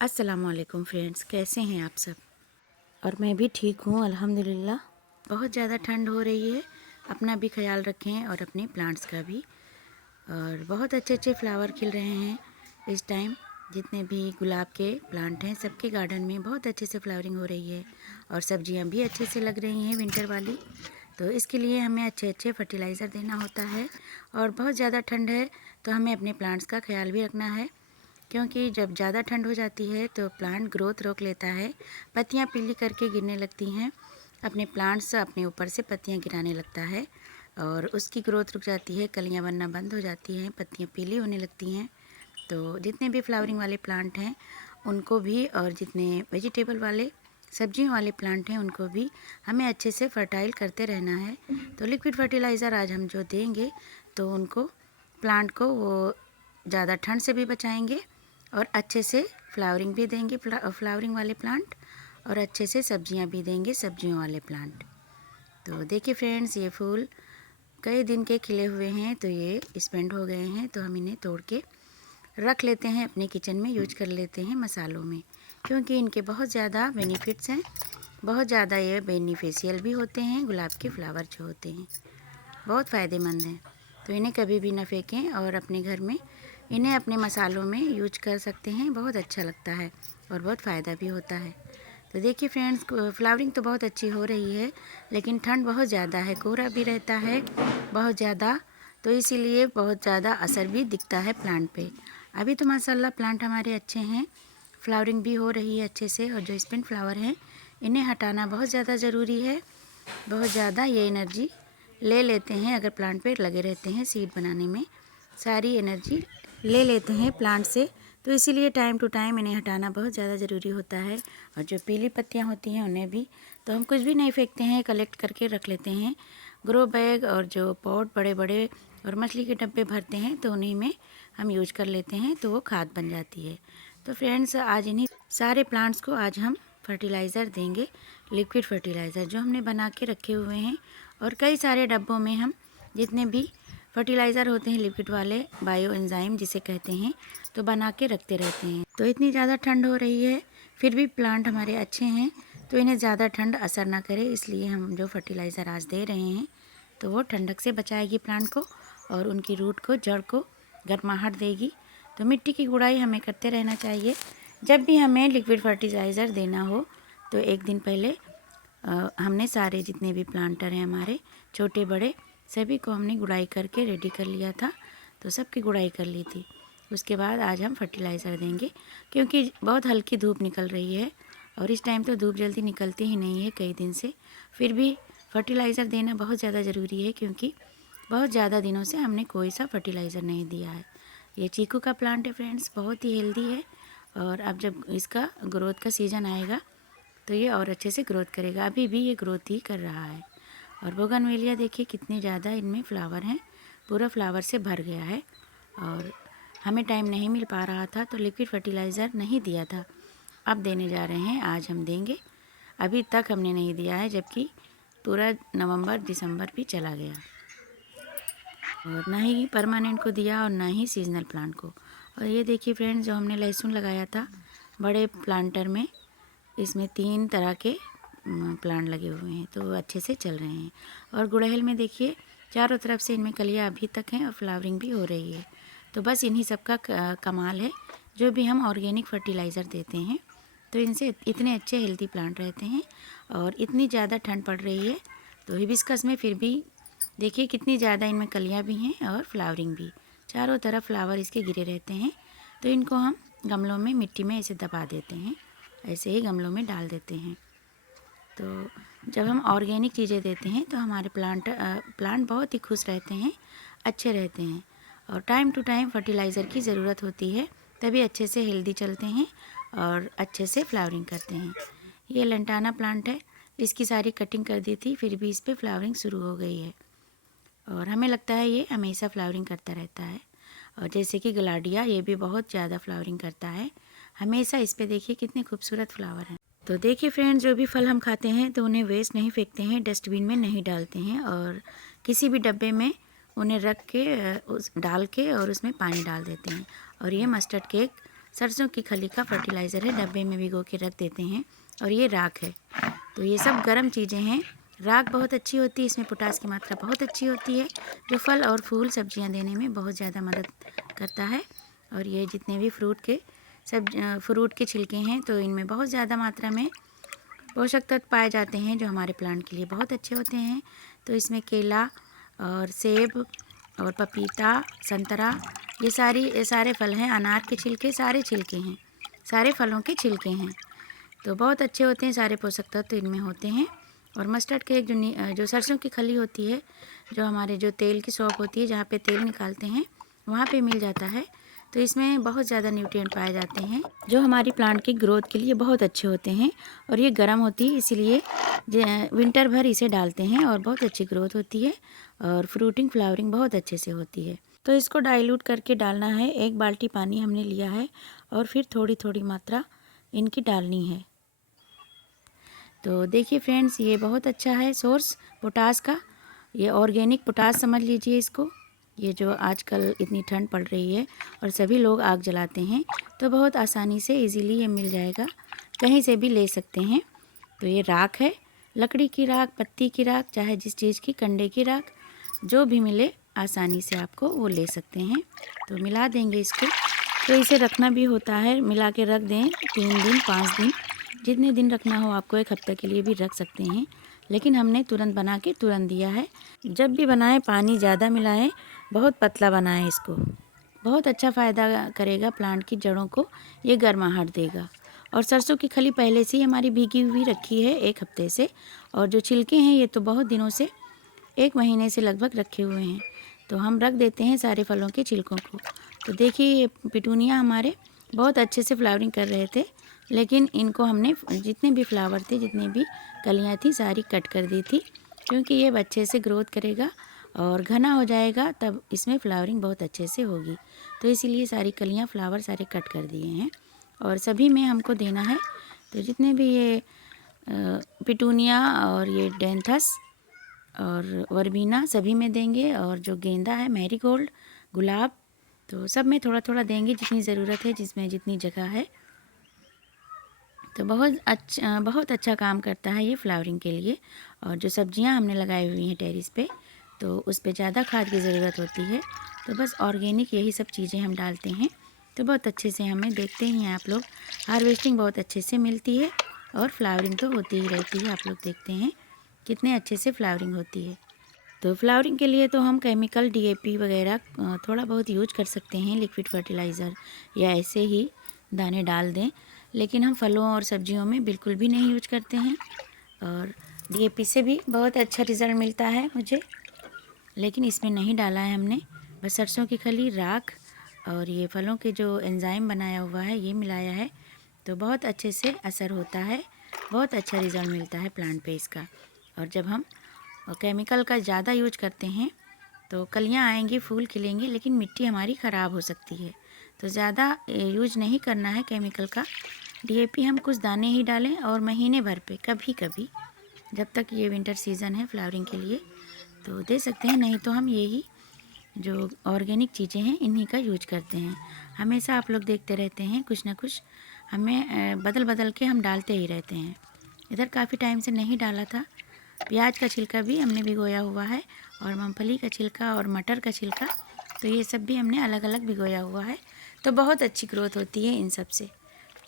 अस्सलामुअलैकुम फ्रेंड्स, कैसे हैं आप सब। और मैं भी ठीक हूँ अल्हम्दुलिल्लाह। बहुत ज़्यादा ठंड हो रही है, अपना भी ख्याल रखें और अपने प्लांट्स का भी। और बहुत अच्छे अच्छे फ्लावर खिल रहे हैं इस टाइम। जितने भी गुलाब के प्लांट हैं सबके गार्डन में बहुत अच्छे से फ्लावरिंग हो रही है और सब्जियां भी अच्छे से लग रही हैं विंटर वाली। तो इसके लिए हमें अच्छे अच्छे फर्टिलाइज़र देना होता है। और बहुत ज़्यादा ठंड है तो हमें अपने प्लांट्स का ख्याल भी रखना है, क्योंकि जब ज़्यादा ठंड हो जाती है तो प्लांट ग्रोथ रोक लेता है, पत्तियां पीली करके गिरने लगती हैं। अपने प्लांट्स अपने ऊपर से पत्तियां गिराने लगता है और उसकी ग्रोथ रुक जाती है, कलियां बनना बंद हो जाती हैं, पत्तियां पीली होने लगती हैं। तो जितने भी फ्लावरिंग वाले प्लांट हैं उनको भी, और जितने वेजिटेबल वाले सब्जियों वाले प्लांट हैं उनको भी हमें अच्छे से फर्टाइल करते रहना है। तो लिक्विड फर्टिलाइज़र आज हम जो देंगे तो उनको प्लांट को वो ज़्यादा ठंड से भी बचाएंगे और अच्छे से फ्लावरिंग भी देंगे, फ्लावरिंग वाले प्लांट, और अच्छे से सब्जियां भी देंगे, सब्जियों वाले प्लांट। तो देखिए फ्रेंड्स, ये फूल कई दिन के खिले हुए हैं तो ये स्पेंड हो गए हैं, तो हम इन्हें तोड़ के रख लेते हैं, अपने किचन में यूज कर लेते हैं मसालों में, क्योंकि इनके बहुत ज़्यादा बेनिफिट्स हैं। बहुत ज़्यादा ये बेनिफिशियल भी होते हैं, गुलाब के फ्लावर जो होते हैं बहुत फ़ायदेमंद हैं। तो इन्हें कभी भी ना फेंकें और अपने घर में इन्हें अपने मसालों में यूज कर सकते हैं। बहुत अच्छा लगता है और बहुत फ़ायदा भी होता है। तो देखिए फ्रेंड्स, फ्लावरिंग तो बहुत अच्छी हो रही है, लेकिन ठंड बहुत ज़्यादा है, कोहरा भी रहता है बहुत ज़्यादा, तो इसीलिए बहुत ज़्यादा असर भी दिखता है प्लांट पे। अभी तो माशाल्लाह प्लांट हमारे अच्छे हैं, फ्लावरिंग भी हो रही है अच्छे से। और जो स्पिन फ्लावर हैं इन्हें हटाना बहुत ज़्यादा ज़रूरी है। बहुत ज़्यादा ये एनर्जी ले लेते हैं, अगर प्लांट पे लगे रहते हैं, सीड बनाने में सारी एनर्जी ले लेते हैं प्लांट से। तो इसीलिए टाइम टू टाइम इन्हें हटाना बहुत ज़्यादा ज़रूरी होता है। और जो पीली पत्तियां होती हैं उन्हें भी तो हम कुछ भी नहीं फेंकते हैं, कलेक्ट करके रख लेते हैं। ग्रो बैग और जो पॉट बड़े बड़े और मछली के डब्बे भरते हैं तो उन्हीं में हम यूज कर लेते हैं, तो वो खाद बन जाती है। तो फ्रेंड्स, आज इन्हीं सारे प्लांट्स को आज हम फर्टिलाइज़र देंगे, लिक्विड फर्टिलाइज़र जो हमने बना के रखे हुए हैं। और कई सारे डब्बों में हम जितने भी फर्टिलाइज़र होते हैं लिक्विड वाले, बायो एंजाइम जिसे कहते हैं, तो बना के रखते रहते हैं। तो इतनी ज़्यादा ठंड हो रही है फिर भी प्लांट हमारे अच्छे हैं, तो इन्हें ज़्यादा ठंड असर ना करे, इसलिए हम जो फर्टिलाइज़र आज दे रहे हैं तो वो ठंडक से बचाएगी प्लांट को और उनकी रूट को, जड़ को गर्माहट देगी। तो मिट्टी की गुड़ाई हमें करते रहना चाहिए। जब भी हमें लिक्विड फर्टिलाइज़र देना हो तो एक दिन पहले हमने सारे जितने भी प्लांटर हैं हमारे, छोटे बड़े, सभी को हमने गुड़ाई करके रेडी कर लिया था। तो सबकी गुड़ाई कर ली थी। उसके बाद आज हम फर्टिलाइज़र देंगे, क्योंकि बहुत हल्की धूप निकल रही है और इस टाइम तो धूप जल्दी निकलती ही नहीं है कई दिन से। फिर भी फर्टिलाइज़र देना बहुत ज़्यादा ज़रूरी है, क्योंकि बहुत ज़्यादा दिनों से हमने कोई सा फर्टिलाइज़र नहीं दिया है। ये चीकू का प्लांट है फ्रेंड्स, बहुत ही हेल्दी है। और अब जब इसका ग्रोथ का सीज़न आएगा तो ये और अच्छे से ग्रोथ करेगा। अभी भी ये ग्रोथ ही कर रहा है। और बोगनवेलिया देखिए कितने ज़्यादा इनमें फ्लावर हैं, पूरा फ्लावर से भर गया है। और हमें टाइम नहीं मिल पा रहा था तो लिक्विड फर्टिलाइज़र नहीं दिया था, अब देने जा रहे हैं, आज हम देंगे। अभी तक हमने नहीं दिया है, जबकि पूरा नवंबर दिसंबर भी चला गया और ना ही परमानेंट को दिया और ना ही सीजनल प्लांट को। और ये देखिए फ्रेंड्स, जो हमने लहसुन लगाया था बड़े प्लांटर में, इसमें 3 तरह के प्लांट लगे हुए हैं, तो अच्छे से चल रहे हैं। और गुड़हल में देखिए चारों तरफ से इनमें कलियाँ अभी तक हैं और फ्लावरिंग भी हो रही है। तो बस इन्हीं सब का कमाल है। जो भी हम ऑर्गेनिक फर्टिलाइज़र देते हैं तो इनसे इतने अच्छे हेल्दी प्लांट रहते हैं। और इतनी ज़्यादा ठंड पड़ रही है तो हिबिस्कस में फिर भी देखिए कितनी ज़्यादा इनमें कलियाँ भी हैं और फ्लावरिंग भी, चारों तरफ फ्लावर इसके गिरे रहते हैं। तो इनको हम गमलों में मिट्टी में ऐसे दबा देते हैं, ऐसे ही गमलों में डाल देते हैं। तो जब हम ऑर्गेनिक चीज़ें देते हैं तो हमारे प्लांट बहुत ही खुश रहते हैं, अच्छे रहते हैं। और टाइम टू टाइम फर्टिलाइज़र की ज़रूरत होती है, तभी अच्छे से हेल्दी चलते हैं और अच्छे से फ्लावरिंग करते हैं। ये लंटाना प्लांट है, इसकी सारी कटिंग कर दी थी, फिर भी इस पर फ्लावरिंग शुरू हो गई है और हमें लगता है ये हमेशा फ्लावरिंग करता रहता है। और जैसे कि गलाडिया, ये भी बहुत ज़्यादा फ्लावरिंग करता है हमेशा। इस पे देखिए कितने खूबसूरत फ्लावर हैं। तो देखिए फ्रेंड्स, जो भी फल हम खाते हैं तो उन्हें वेस्ट नहीं फेंकते हैं, डस्टबिन में नहीं डालते हैं, और किसी भी डब्बे में उन्हें रख के उस डाल के और उसमें पानी डाल देते हैं। और ये मस्टर्ड केक सरसों की खली का फर्टिलाइज़र है, डब्बे में भिगो के रख देते हैं। और ये राख है। तो ये सब गर्म चीज़ें हैं। राख बहुत अच्छी होती है, इसमें पोटास की मात्रा बहुत अच्छी होती है, जो फल और फूल सब्जियां देने में बहुत ज़्यादा मदद करता है। और ये जितने भी फ्रूट के छिलके हैं, तो इनमें बहुत ज़्यादा मात्रा में पोषक तत्व पाए जाते हैं, जो हमारे प्लांट के लिए बहुत अच्छे होते हैं। तो इसमें केला और सेब और पपीता, संतरा, ये सारे फल हैं। अनार के छिलके, सारे छिलके हैं, सारे फलों के छिलके हैं। तो बहुत अच्छे होते हैं, सारे पोषक तत्व तो इनमें होते हैं। और मस्टर्ड केक जो सरसों की खली होती है, जो हमारे जो तेल की शॉप होती है, जहाँ पे तेल निकालते हैं, वहाँ पे मिल जाता है। तो इसमें बहुत ज़्यादा न्यूट्रिएंट पाए जाते हैं, जो हमारी प्लांट की ग्रोथ के लिए बहुत अच्छे होते हैं। और ये गर्म होती है, इसीलिए विंटर भर इसे डालते हैं और बहुत अच्छी ग्रोथ होती है और फ्रूटिंग फ्लावरिंग बहुत अच्छे से होती है। तो इसको डाइल्यूट करके डालना है। 1 बाल्टी पानी हमने लिया है और फिर थोड़ी थोड़ी मात्रा इनकी डालनी है। तो देखिए फ्रेंड्स, ये बहुत अच्छा है सोर्स पोटास का। ये ऑर्गेनिक पोटास समझ लीजिए इसको। ये जो आजकल इतनी ठंड पड़ रही है और सभी लोग आग जलाते हैं, तो बहुत आसानी से इजीली ये मिल जाएगा, कहीं से भी ले सकते हैं। तो ये राख है, लकड़ी की राख, पत्ती की राख, चाहे जिस चीज़ की, कंडे की राख, जो भी मिले आसानी से आपको वो ले सकते हैं। तो मिला देंगे इसको। तो इसे रखना भी होता है, मिला के रख दें 3 दिन 5 दिन, जितने दिन रखना हो आपको, 1 हफ्ते के लिए भी रख सकते हैं। लेकिन हमने तुरंत बना के तुरंत दिया है। जब भी बनाएं पानी ज़्यादा मिलाएं, बहुत पतला बनाएं इसको। बहुत अच्छा फ़ायदा करेगा प्लांट की जड़ों को, ये गर्माहट देगा। और सरसों की खली पहले से ही हमारी भीगी हुई रखी है 1 हफ्ते से। और जो छिलके हैं, ये तो बहुत दिनों से, 1 महीने से लगभग रखे हुए हैं। तो हम रख देते हैं सारे फलों के छिलकों को। तो देखिए, ये पिटूनिया हमारे बहुत अच्छे से फ्लावरिंग कर रहे थे, लेकिन इनको हमने जितने भी फ्लावर थे, जितनी भी कलियां थी, सारी कट कर दी थी, क्योंकि ये अच्छे से ग्रोथ करेगा और घना हो जाएगा, तब इसमें फ्लावरिंग बहुत अच्छे से होगी। तो इसीलिए सारी कलियां, फ्लावर सारे कट कर दिए हैं और सभी में हमको देना है। तो जितने भी ये पिटूनिया और ये डेंथस और वर्बीना, सभी में देंगे। और जो गेंदा है, मैरीगोल्ड, गुलाब, तो सब में थोड़ा थोड़ा देंगे, जितनी ज़रूरत है, जिसमें जितनी जगह है। तो बहुत अच्छा काम करता है ये फ्लावरिंग के लिए। और जो सब्जियां हमने लगाई हुई हैं टेरेस पे, तो उस पे ज़्यादा खाद की ज़रूरत होती है। तो बस ऑर्गेनिक यही सब चीज़ें हम डालते हैं, तो बहुत अच्छे से हमें, देखते ही हैं आप लोग, हार्वेस्टिंग बहुत अच्छे से मिलती है और फ्लावरिंग तो होती ही रहती है। आप लोग देखते हैं कितने अच्छे से फ्लावरिंग होती है। तो फ्लावरिंग के लिए तो हम केमिकल DAP वगैरह थोड़ा बहुत यूज कर सकते हैं, लिक्विड फर्टिलाइज़र, या ऐसे ही दाने डाल दें। लेकिन हम फलों और सब्जियों में बिल्कुल भी नहीं यूज करते हैं। और DAP से भी बहुत अच्छा रिज़ल्ट मिलता है मुझे, लेकिन इसमें नहीं डाला है हमने। बस सरसों की खली, राख और ये फलों के जो एंजाइम बनाया हुआ है, ये मिलाया है। तो बहुत अच्छे से असर होता है, बहुत अच्छा रिज़ल्ट मिलता है प्लांट पे इसका। और जब हम केमिकल का ज़्यादा यूज करते हैं, तो कलियाँ आएंगी, फूल खिलेंगे, लेकिन मिट्टी हमारी ख़राब हो सकती है। तो ज़्यादा यूज नहीं करना है केमिकल का। DAP हम कुछ दाने ही डालें और महीने भर पे कभी कभी, जब तक ये विंटर सीज़न है फ्लावरिंग के लिए, तो दे सकते हैं। नहीं तो हम यही जो ऑर्गेनिक चीज़ें हैं, इन्हीं का यूज करते हैं। हमेशा आप लोग देखते रहते हैं, कुछ ना कुछ हमें बदल बदल के हम डालते ही रहते हैं। इधर काफ़ी टाइम से नहीं डाला था। प्याज का छिलका भी हमने भिगोया हुआ है, और मूंगफली का छिलका और मटर का छिलका, तो ये सब भी हमने अलग अलग भिगोया हुआ है। तो बहुत अच्छी ग्रोथ होती है इन सब से।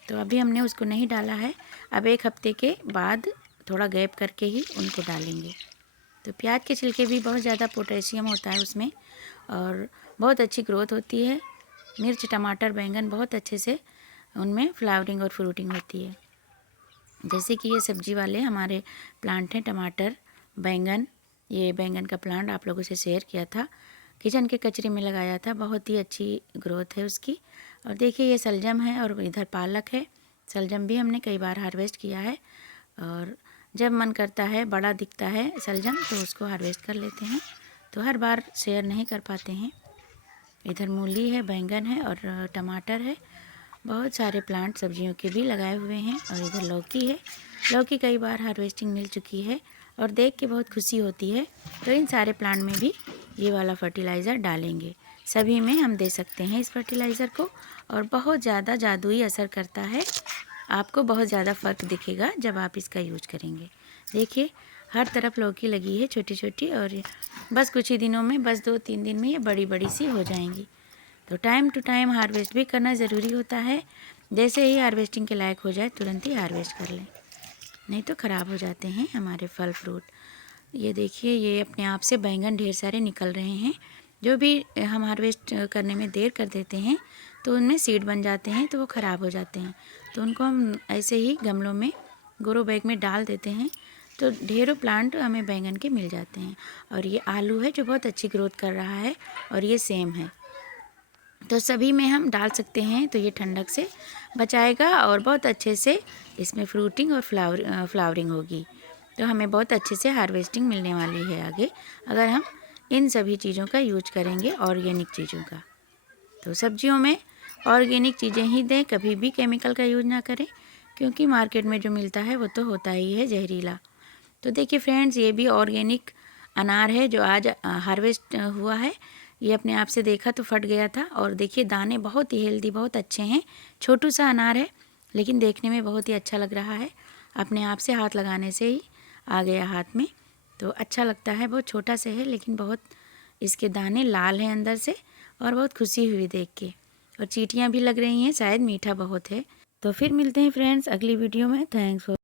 तो अभी हमने उसको नहीं डाला है। अब 1 हफ्ते के बाद थोड़ा गैप करके ही उनको डालेंगे। तो प्याज के छिलके भी बहुत ज़्यादा पोटेशियम होता है उसमें, और बहुत अच्छी ग्रोथ होती है। मिर्च, टमाटर, बैंगन, बहुत अच्छे से उनमें फ्लावरिंग और फ्रूटिंग होती है। जैसे कि ये सब्जी वाले हमारे प्लांट हैं, टमाटर, बैंगन, ये बैंगन का प्लांट आप लोगों से शेयर किया था, किचन के कचरे में लगाया था, बहुत ही अच्छी ग्रोथ है उसकी। और देखिए, ये सलजम है और इधर पालक है। सलजम भी हमने कई बार हार्वेस्ट किया है, और जब मन करता है, बड़ा दिखता है सलजम, तो उसको हार्वेस्ट कर लेते हैं। तो हर बार शेयर नहीं कर पाते हैं। इधर मूली है, बैंगन है और टमाटर है। बहुत सारे प्लांट सब्जियों के भी लगाए हुए हैं। और इधर लौकी है। लौकी कई बार हार्वेस्टिंग मिल चुकी है और देख के बहुत खुशी होती है। तो इन सारे प्लांट में भी ये वाला फर्टिलाइज़र डालेंगे। सभी में हम दे सकते हैं इस फर्टिलाइज़र को, और बहुत ज़्यादा जादुई असर करता है। आपको बहुत ज़्यादा फ़र्क दिखेगा जब आप इसका यूज करेंगे। देखिए हर तरफ लौकी लगी है छोटी छोटी, और बस कुछ ही दिनों में, बस 2-3 दिन में ये बड़ी बड़ी सी हो जाएंगी। तो टाइम टू टाइम हार्वेस्ट भी करना ज़रूरी होता है। जैसे ही हार्वेस्टिंग के लायक हो जाए तुरंत ही हार्वेस्ट कर लें, नहीं तो ख़राब हो जाते हैं हमारे फल फ्रूट। ये देखिए ये अपने आप से बैंगन ढेर सारे निकल रहे हैं। जो भी हम हार्वेस्ट करने में देर कर देते हैं तो उनमें सीड बन जाते हैं, तो वो ख़राब हो जाते हैं। तो उनको हम ऐसे ही गमलों में, ग्रो बैग में डाल देते हैं, तो ढेरों प्लांट हमें बैंगन के मिल जाते हैं। और ये आलू है जो बहुत अच्छी ग्रोथ कर रहा है, और ये सेम है। तो सभी में हम डाल सकते हैं, तो ये ठंडक से बचाएगा और बहुत अच्छे से इसमें फ्रूटिंग और फ्लावरिंग होगी। तो हमें बहुत अच्छे से हार्वेस्टिंग मिलने वाली है आगे, अगर हम इन सभी चीज़ों का यूज करेंगे, ऑर्गेनिक चीज़ों का। तो सब्जियों में ऑर्गेनिक चीज़ें ही दें, कभी भी केमिकल का यूज ना करें, क्योंकि मार्केट में जो मिलता है वो तो होता ही है जहरीला। तो देखिए फ्रेंड्स, ये भी ऑर्गेनिक अनार है जो आज हार्वेस्ट हुआ है। ये अपने आप से देखा तो फट गया था, और देखिए दाने बहुत ही हेल्दी, बहुत अच्छे हैं। छोटू सा अनार है लेकिन देखने में बहुत ही अच्छा लग रहा है। अपने आप से हाथ लगाने से ही आ गया हाथ में, तो अच्छा लगता है। बहुत छोटा से है लेकिन बहुत इसके दाने लाल हैं अंदर से, और बहुत खुशी हुई देख के। और चींटियाँ भी लग रही हैं, शायद मीठा बहुत है। तो फिर मिलते हैं फ्रेंड्स अगली वीडियो में। Thanks for